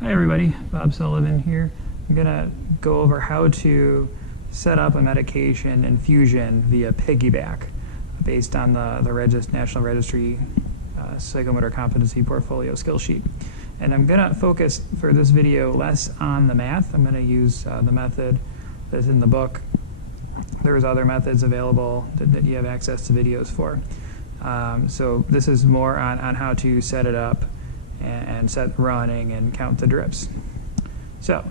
Hi everybody, Bob Sullivan here. I'm going to go over how to set up a medication infusion via Piggyback based on the National Registry Psychomotor Competency Portfolio Skill Sheet. And I'm going to focus for this video less on the math. I'm going to use the method that's in the book. There's other methods available that you have access to videos for. So this is more on how to set it up and set running and count the drips. So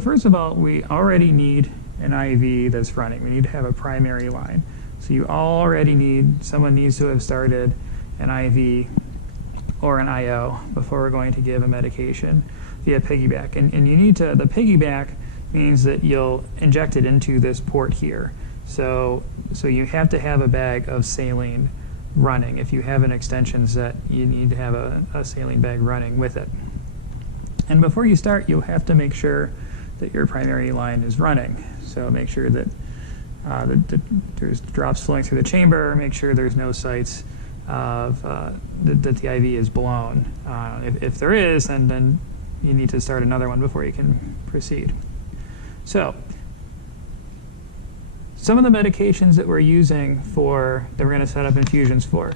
first of all, we already need an IV that's running. We need to have a primary line. So you already someone needs to have started an IV or an IO before we're going to give a medication via Piggyback. And you need to, the Piggyback means that you'll inject it into this port here. So you have to have a bag of saline running. If you have an extension set, you need to have a saline bag running with it. And before you start, you'll have to make sure that your primary line is running. So make sure that there's drops flowing through the chamber. Make sure there's no sites of that the IV is blown. If there is, then you need to start another one before you can proceed. So some of the medications that we're using that we're going to set up infusions for.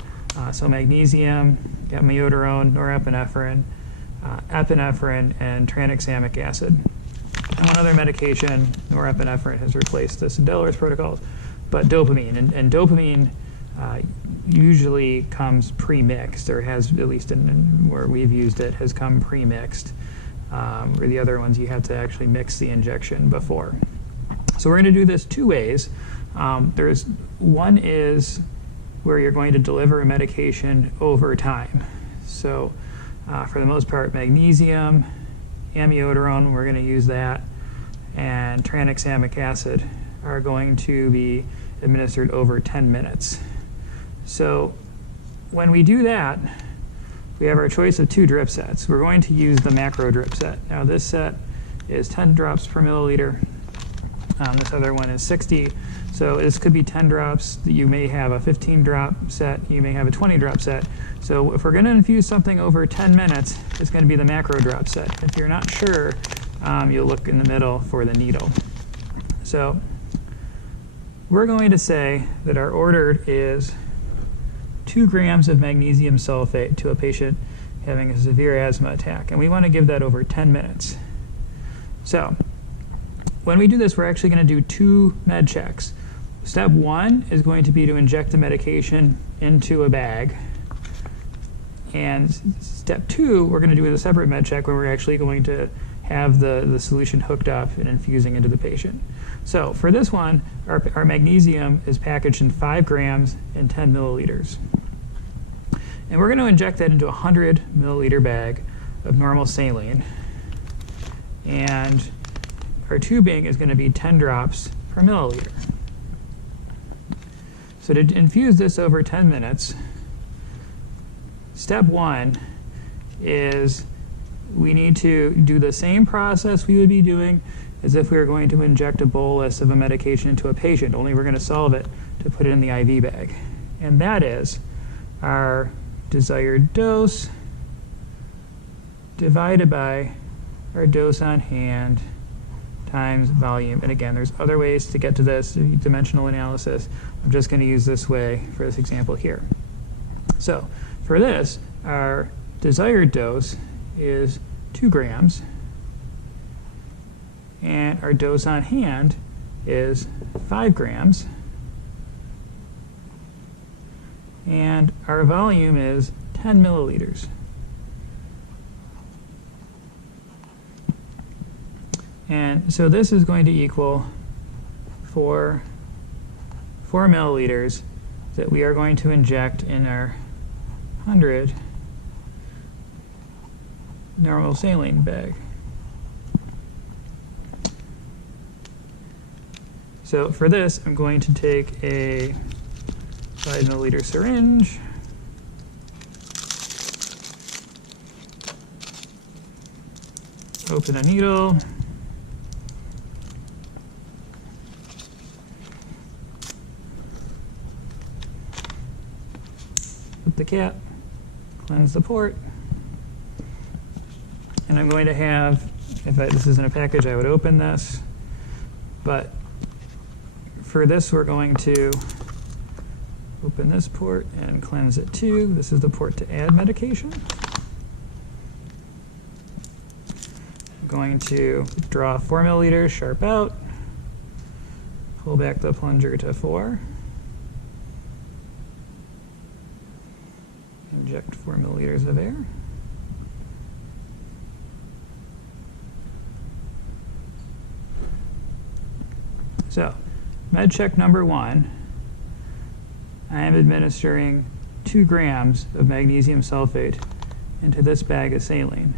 So magnesium, amiodarone, norepinephrine, epinephrine, and tranexamic acid. And one other medication, norepinephrine, has replaced this in Delaware's protocols, but dopamine. And dopamine usually comes pre-mixed, or has, at least where we've used it, has come pre-mixed. Where the other ones you have to actually mix the injection before. So we're going to do this two ways. One is where you're going to deliver a medication over time. So for the most part, magnesium, amiodarone, we're going to use that, and tranexamic acid are going to be administered over 10 minutes. So when we do that, we have our choice of two drip sets. We're going to use the macro drip set. Now this set is 10 drops per milliliter. This other one is 60. So this could be 10 drops. You may have a 15 drop set. You may have a 20 drop set. So if we're going to infuse something over 10 minutes, it's going to be the macro drop set. If you're not sure, you'll look in the middle for the needle. So we're going to say that our ordered is 2 grams of magnesium sulfate to a patient having a severe asthma attack. And we want to give that over 10 minutes. So when we do this, we're actually going to do 2 med checks. Step 1 is going to be to inject the medication into a bag. And step 2, we're going to do a separate med check where we're actually going to have the solution hooked up and infusing into the patient. So for this one, our magnesium is packaged in 5 grams and 10 milliliters. And we're going to inject that into a 100 milliliter bag of normal saline. And our tubing is going to be 10 drops per milliliter. So to infuse this over 10 minutes, step 1 is we need to do the same process we would be doing as if we were going to inject a bolus of a medication into a patient, only we're going to solve it to put it in the IV bag. And that is our desired dose divided by our dose on hand times volume. And again, there's other ways to get to this, dimensional analysis. I'm just going to use this way for this example here. So for this, our desired dose is 2 grams, and our dose on hand is 5 grams, and our volume is 10 milliliters. And so this is going to equal 4 milliliters that we are going to inject in our 100 normal saline bag. So for this, I'm going to take a 5 milliliter syringe, open a needle, put the cap, cleanse the port, And I'm going to have, this is in a package, I would open this. But for this, we're going to open this port and cleanse it too. This is the port to add medication. I'm going to draw 4 milliliters, sharp out, pull back the plunger to 4, inject 4 milliliters of air. So, med check number 1, I am administering 2 grams of magnesium sulfate into this bag of saline.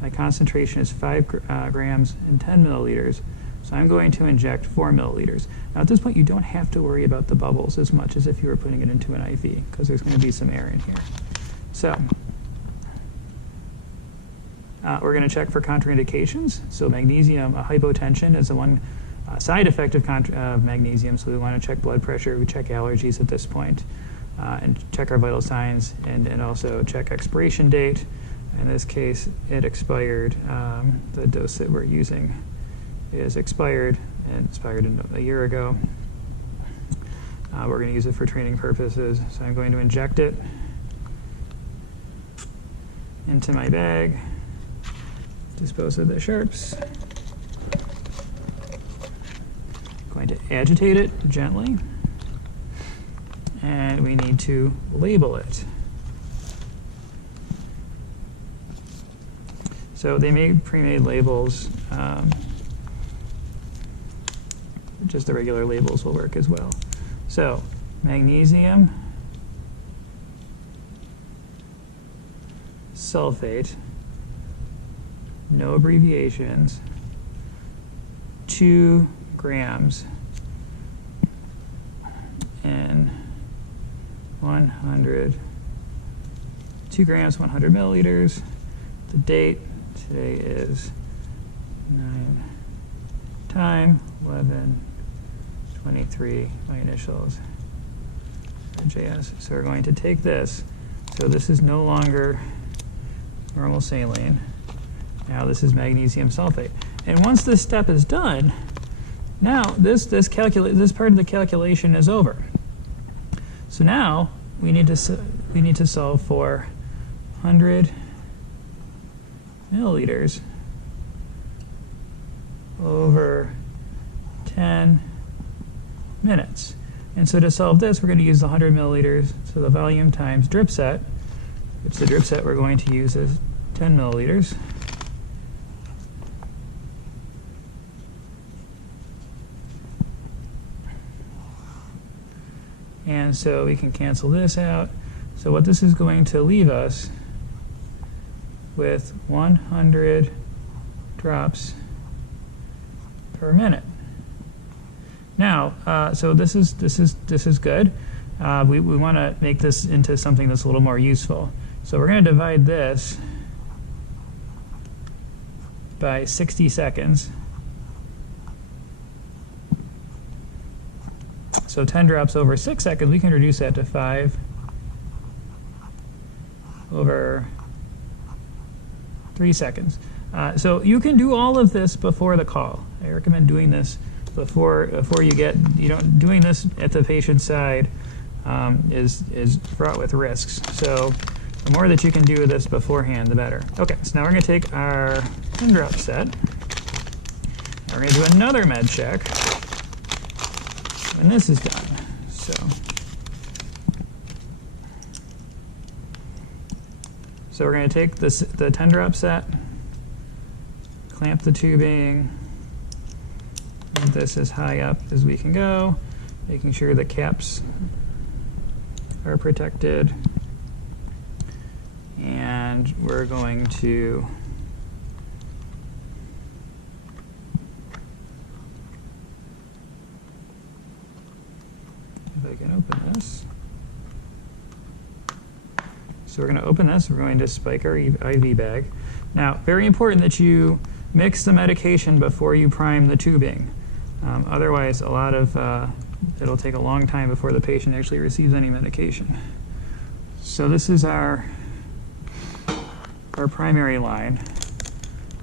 My concentration is 5 grams and 10 milliliters, so I'm going to inject 4 milliliters. Now at this point you don't have to worry about the bubbles as much as if you were putting it into an IV, because there's going to be some air in here. So, we're going to check for contraindications. So magnesium, hypotension is the one side effect of magnesium, so we want to check blood pressure, we check allergies at this point, and check our vital signs, and also check expiration date. In this case, it expired. The dose that we're using is expired, and expired a year ago. We're going to use it for training purposes, so I'm going to inject it into my bag, dispose of the sharps. Going to agitate it gently, and we need to label it. So they made pre-made labels. Just the regular labels will work as well. So magnesium sulfate, no abbreviations, 2 grams in 100, 2 grams, 100 milliliters. The date today is 9 time 11/23. My initials are JS. So we're going to take this. So this is no longer normal saline. Now this is magnesium sulfate. And once this step is done, now this part of the calculation is over. So now we need to solve for 100 milliliters over 10 minutes. And so to solve this, we're going to use the 100 milliliters, so the volume times drip set, which the drip set we're going to use is 10 milliliters. And so we can cancel this out. So what this is going to leave us with 100 drops per minute. Now, so this is good. We want to make this into something that's a little more useful. So we're going to divide this by 60 seconds. So 10 drops over 6 seconds, we can reduce that to 5 over 3 seconds. So you can do all of this before the call. I recommend doing this before doing this at the patient's side is fraught with risks. So the more that you can do this beforehand, the better. Okay, so now we're going to take our 10 drop set. Now we're going to do another med check when this is done. So we're going to take the 10 drop set, clamp the tubing, and this as high up as we can go, making sure the caps are protected. And we're going to if I can open this. So we're going to open this. We're going to spike our IV bag. Now, very important that you mix the medication before you prime the tubing. Otherwise, it'll take a long time before the patient actually receives any medication. So this is our primary line.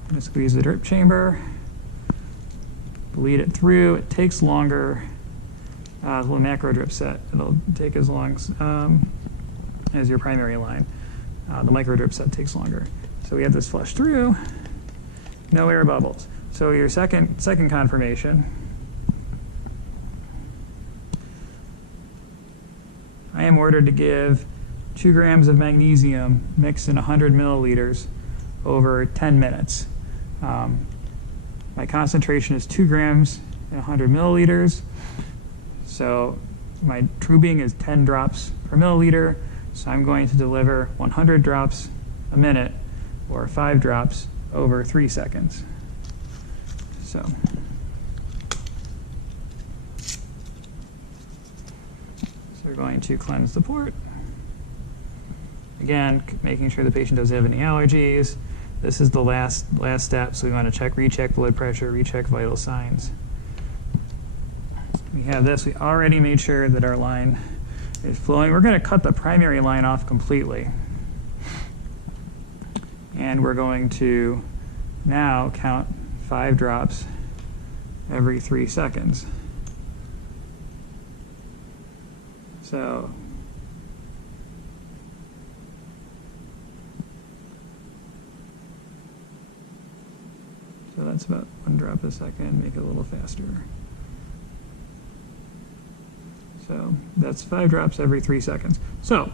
I'm going to squeeze the drip chamber, bleed it through. It takes longer. The little macro drip set, it'll take as long as your primary line. The micro drip set takes longer. So we have this flush through, no air bubbles. So your second confirmation, I am ordered to give 2 grams of magnesium mixed in 100 milliliters over 10 minutes. My concentration is 2 grams in 100 milliliters. So my tubing is 10 drops per milliliter. So I'm going to deliver 100 drops a minute, or 5 drops over 3 seconds. So we're going to cleanse the port. Again, making sure the patient doesn't have any allergies. This is the last step, so we want to recheck blood pressure, recheck vital signs. We have this. We already made sure that our line is flowing. We're going to cut the primary line off completely. And we're going to now count 5 drops every 3 seconds. So that's about 1 drop a second. Make it a little faster. So that's 5 drops every 3 seconds. So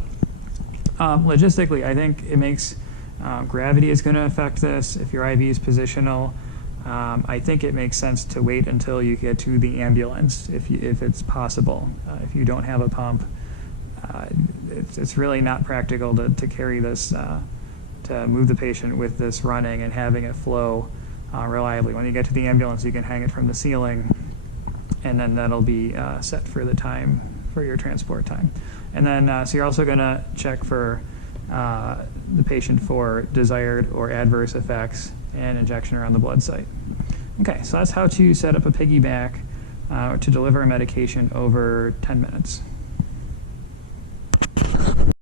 logistically, I think it makes gravity is going to affect this. If your IV is positional, I think it makes sense to wait until you get to the ambulance, if it's possible. If you don't have a pump, it's really not practical to carry this, to move the patient with this running and having it flow reliably. When you get to the ambulance, you can hang it from the ceiling, and then that'll be set for the time, for your transport time. And then, so you're also going to check for the patient for desired or adverse effects and injection around the blood site. Okay, so that's how to set up a piggyback to deliver a medication over 10 minutes.